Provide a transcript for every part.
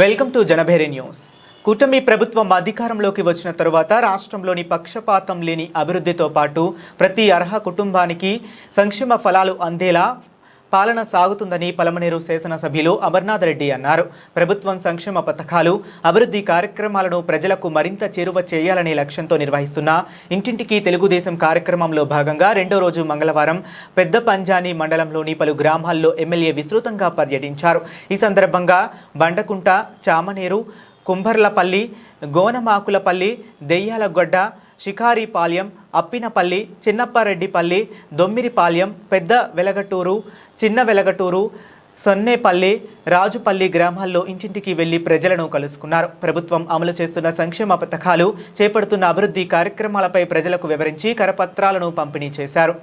Welcome to Janabheri news. కూటమి ప్రభుత్వం అధికారంలోకి వచ్చిన తరువాత రాష్ట్రంలోని పక్షపాతం లేని అభివృద్ధితో పాటు ప్రతి అర్హ కుటుంబానికి సంక్షేమ ఫలాలు అందేలా పాలన సాగుతుందని పలమనేరు శాసనసభ్యులు అమర్నాథ్ రెడ్డి అన్నారు. ప్రభుత్వం సంక్షేమ పథకాలు, అభివృద్ధి కార్యక్రమాలను ప్రజలకు మరింత చేరువ చేయాలనే లక్ష్యంతో నిర్వహిస్తున్న ఇంటింటికి తెలుగుదేశం కార్యక్రమంలో భాగంగా రెండో రోజు మంగళవారం పెద్ద పంజాని మండలంలోని పలు గ్రామాల్లో ఎమ్మెల్యే విస్తృతంగా పర్యటించారు. ఈ సందర్భంగా బండకుంట, చామనేరు, కుంభర్లపల్లి, గోనమాకులపల్లి, దెయ్యాలగొడ్డ, షికారిపాలెం, అప్పినపల్లి, చిన్నప్పారెడ్డిపల్లి, దొమ్మిరిపాలెం, పెద్ద వెలగటూరు, చిన్న వెలగటూరు, సొన్నేపల్లి, రాజుపల్లి గ్రామాల్లో ఇంటింటికి వెళ్లి ప్రజలను కలుసుకున్నారు. ప్రభుత్వం అమలు చేస్తున్న సంక్షేమ పథకాలు, చేపడుతున్న అభివృద్ధి కార్యక్రమాలపై ప్రజలకు వివరించి కరపత్రాలను పంపిణీ చేశారు.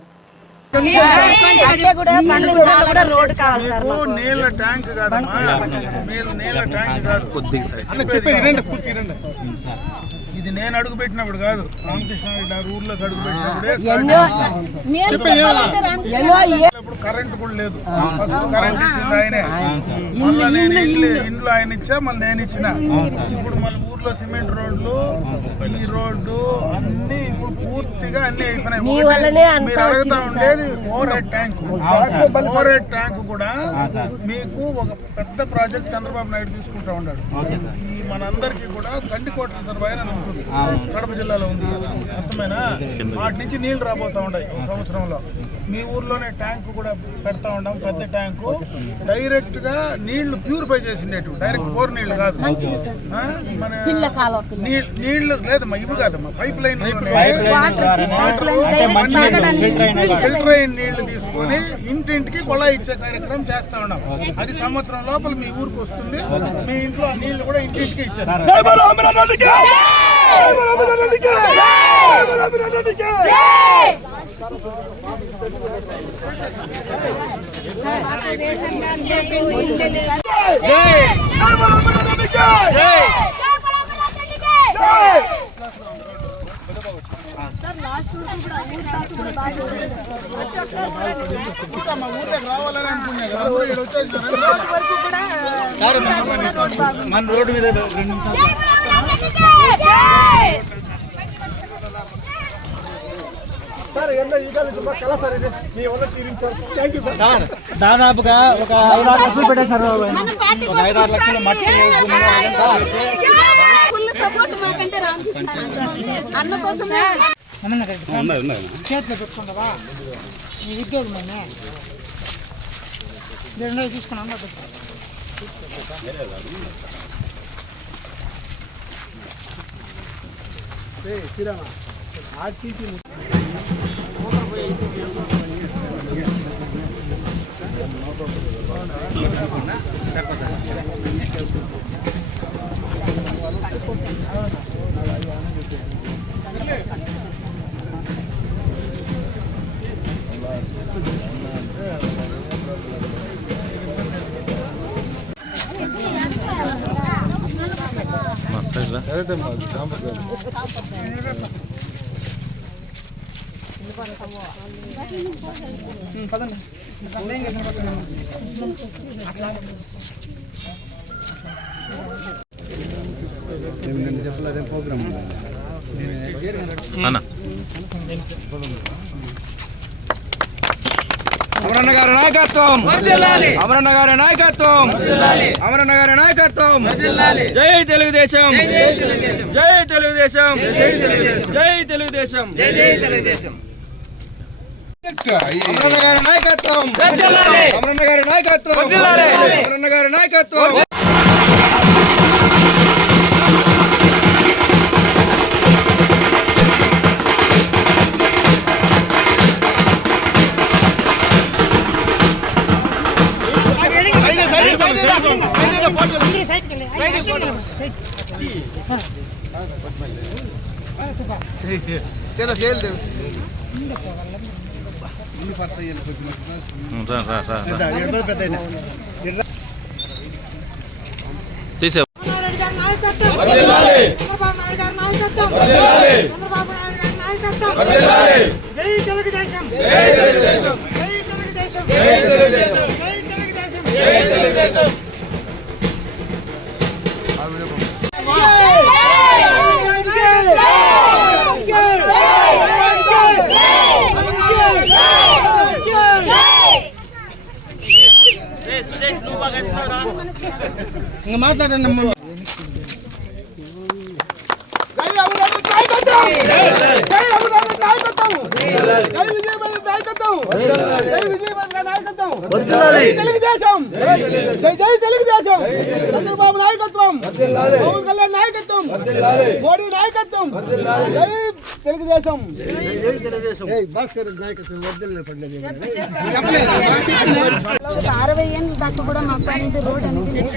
ఇది నేను అడుగు పెట్టినప్పుడు కాదు, రామకృష్ణ ఊర్లోకి అడుగు పెట్టినప్పుడే కరెంట్ కూడా లేదు. ఫస్ట్ కరెంట్ ఇచ్చింది ఆయనే, మళ్ళీ నేను ఇంట్లో ఆయన ఇచ్చా, మళ్ళీ నేను ఇచ్చిన. ఇప్పుడు మళ్ళీ ఊర్లో సిమెంట్ రోడ్లు, ఈ రోడ్డు అన్ని ఇప్పుడు పూర్తిగా అన్ని అయిపోయినాయి. మీరు అడుగుతా ఉండేది over head tank. Over head tank కూడా మీకు ఒక పెద్ద ప్రాజెక్ట్ చంద్రబాబు నాయుడు తీసుకుంటా ఉన్నాడు. ఈ మనందరికీ కూడా గండికోట రిజర్వాయర్ అని ఉంటుంది, కడప జిల్లాలో ఉంది. అర్థమైనా? వాటి నుంచి నీళ్లు రాబోతా ఉన్నాయి ఒక సంవత్సరంలో. మీ ఊర్లోనే ట్యాంక్ కూడా పెడతా ఉన్నాం, పెద్ద ట్యాంకు. డైరెక్ట్ గా నీళ్లు ప్యూరిఫై చేసిండేటు, డైరెక్ట్ బోర్ నీళ్లు కాదు. మన నీళ్లు లేదమ్మా, ఇవి కాదమ్మా, పైప్ లైన్ ఫిల్టర్ అయిన నీళ్లు తీసుకొని ఇంటింటికి కొళాయి ఇచ్చే కార్యక్రమం చేస్తా ఉన్నాం. అది సంవత్సరం లోపల మీ ఊరికి వస్తుంది. మీ ఇంట్లో ఆ నీళ్లు కూడా ఇంటింటికి ఇచ్చేస్తారు. రావాలని అనుకున్నా మన రోడ్డు మీద దాదాపుగా ఒక 5-6 లక్షలు పెట్టారు. ఒక 5-6 లక్షలు మట్టి చేతిలో పెట్టుకుంటావా నీ ఉద్యోగం అన్నీ తీసుకున్నా. శ్రీరామ చెప్పలేదే ప్రోగ్రామ్ అమరన్న గారి నాయకత్వం, అమరన్న గారి నాయకత్వం, అమరన్న గారి నాయకత్వం. జై తెలుగుదేశం, జై తెలుగుదేశం, జై తెలుగుదేశం, జై తెలుగుదేశం. అమరన్న గారి నాయకత్వం, అమరన్న గారి నాయకత్వం, అమరన్న గారి నాయకత్వం. తీసే జై తెలుగుదేశం, జై తెలుగుదేశం, జై తెలుగుదేశం, జై తెలుగుదేశం, జై తెలుగుదేశం, జై తెలుగుదేశం. మాట్లాడండి. తెలుగుదేశం జై జై తెలుగుదేశం చంద్రబాబు నాయకత్వం పవన్ కళ్యాణ్ నాయకత్వం మోడీ నాయకత్వం జై తెలుగుదేశం భాస్కర్ నాయకత్వం 60 ఏళ్ళ దాకా కూడా మాకు అనేది రోడ్ అనేది లేదు.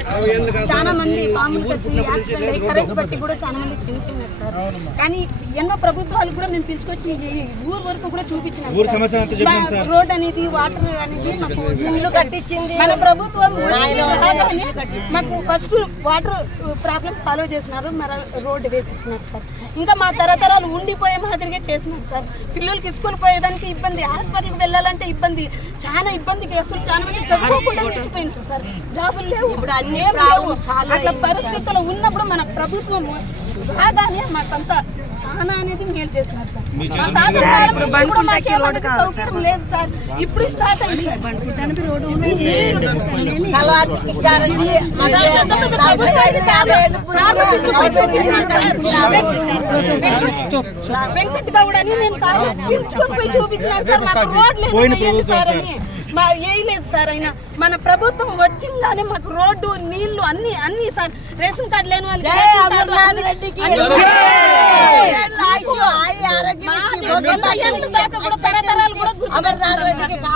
చాలా మంది పాములు కచ్చి యాక్సిడెంట్ అయ్యి కరెంట్ బట్టి కూడా చాలా మంది చనిపోయినారు సార్. కానీ ఎన్నో ప్రభుత్వాలు కూడా మేము పిలుచుకొచ్చి ఈ ఊరు వరకు కూడా చూపించినాం. రోడ్ అనేది వాటర్ అనేది మాకు ఇల్లు కట్టించింది మన ప్రభుత్వం. మాకు ఫస్ట్ వాటర్ ప్రాబ్లమ్ సాల్వ్ చేసినారు, మరి రోడ్డు వేపించినారు సార్. ఇంకా మా తరతరాలు ఉండిపోయే మాదిరిగా చేసినారు సార్. పిల్లలకి స్కూల్ పోయేదానికి ఇబ్బంది, హాస్పిటల్కి వెళ్ళాలంటే ఇబ్బంది, చాలా ఇబ్బందికి అసలు చాలా మంది చదువుకోకుండా నిలిచిపోయినారు సార్. జాబులు లేవు, ఇప్పుడు అన్నీ లేవు. అట్లా పరిస్థితుల్లో ఉన్నప్పుడు మన ప్రభుత్వం రాగానే మాకంతా చాలా అనేది మేలు చేస్తున్నారు సార్. మా తాతగారు కూడా మాకేమనేది సౌకర్యం లేదు సార్. ఇప్పుడు స్టార్ట్ అయింది సార్ బండ్గుట్టానికి రోడ్డు. వెంకట గౌడ్ అని నేను పిలుచుకొని పోయి చూపించినాను సార్. మాకు రోడ్ లేదు సార్ అని వేయలేదు సార్. అయినా మన ప్రభుత్వం వచ్చిందానే మాకు రోడ్డు, నీళ్లు అన్ని సార్. రేషన్ కార్డు లేని వాళ్ళకి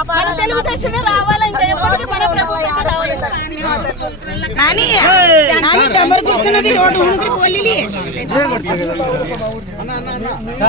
మన తెలుగుదేశమే రావాలా, ఇంకా ఎప్పటికీ మన ప్రభుత్వమే రావాలి సార్.